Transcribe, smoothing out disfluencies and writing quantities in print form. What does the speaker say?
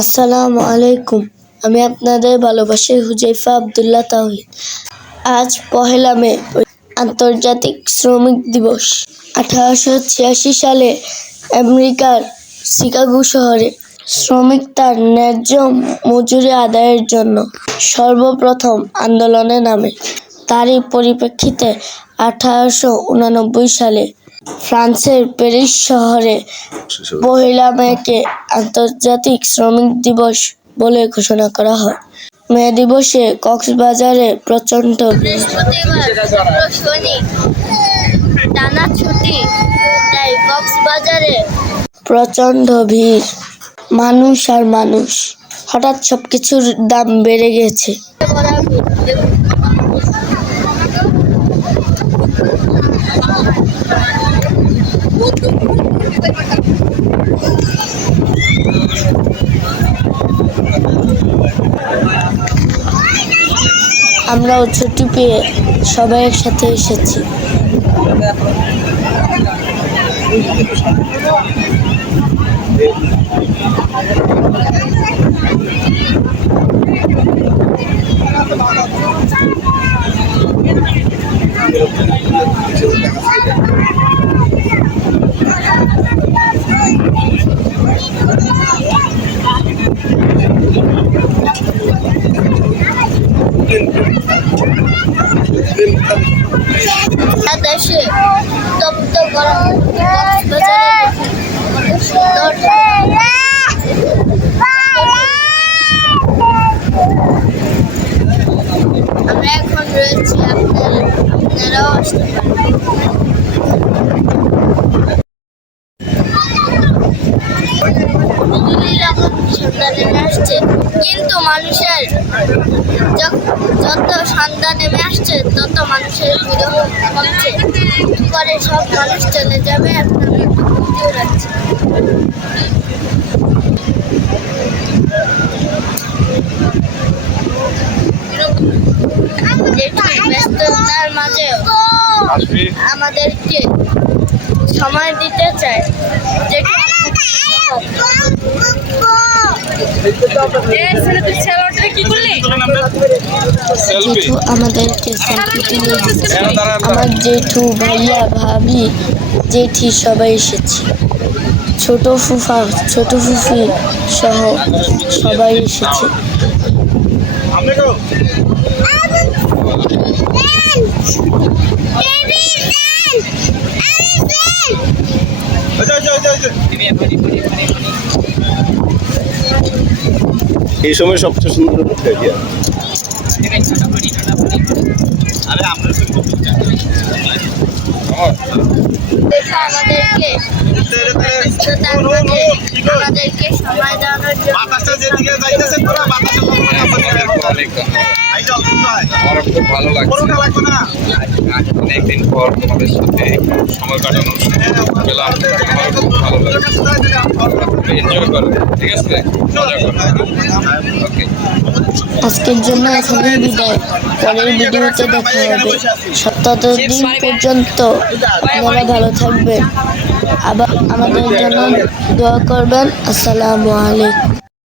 আসসালামু আলাইকুম। আমি আপনাদের ভালোবাসি হুজাইফা আব্দুল্লাহ তাওহিদ। আজ পহেলা মে, আন্তর্জাতিক শ্রমিক দিবস। 1886 সালে আমেরিকার শিকাগো শহরে শ্রমিক তার ন্যায্য মজুরি আদায়ের জন্য সর্বপ্রথম আন্দোলনে নামে। তারই পরিপ্রেক্ষিতে 1889 সালে ফ্রান্সের প্যারিস শহরে পহেলা মেকে আন্তর্জাতিক শ্রমিক দিবস বলে ঘোষণা করা হয়। মে দিবসে কক্সবাজারে প্রচণ্ড ভিড়, মানুষ আর মানুষ। হঠাৎ সবকিছুর দাম বেড়ে গেছে। আমরাও ছুটি পেয়ে সবাই একসাথে এসেছি। দেশে তপ্ত গরম আমরা এখন রয়েছি, আপনারাও আসতে পারেন। আসছে, কিন্তু মানুষের যত সন্ধ্যা নেমে আসছে তত মানুষের বিরহ কমছে। পরে সব মানুষ চলে যাবে, ব্যস্ততার মাঝে আমাদেরকে সময় দিতে চায়। জেঠু আমাদেরকে আমার জেঠু, ভাইয়া, ভাবি, জেঠি সবাই এসেছে। ছোট ফুফা, ছোট ফুফি সহ সবাই এসেছে। এই সময় সবচেয়ে সুন্দর আমাদেরকে সময় দেওয়ানোর জন্য আমার খুব ভালো লাগছে। অনেকদিন পর তোমাদের সাথে সময় কাটানোর পেলাম, আমার খুব ভালো লাগছে। এনজয় করো, ঠিক আছে, মজা করো। ওকে, আজকের জন্য এখানেই বিদায়। পরের ভিডিওতে দেখা হবে। সপ্তাহ দিন পর্যন্ত আপনারা ভালো থাকবেন, আবার আমাদের জন্য দোয়া করবেন। আসসালামু আলাইকুম।